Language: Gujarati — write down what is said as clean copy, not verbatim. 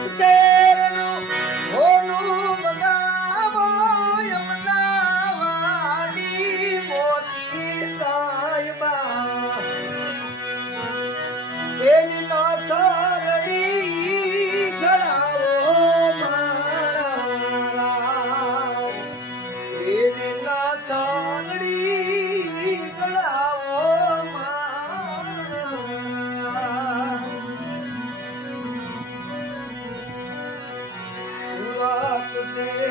શેરનું હોનું બગાવો અમદાવાદી મોતી સાહેબા એની નો થોરડી ગળાવો મારા એની નો થોરડી ગળાવો મારા સુરત સે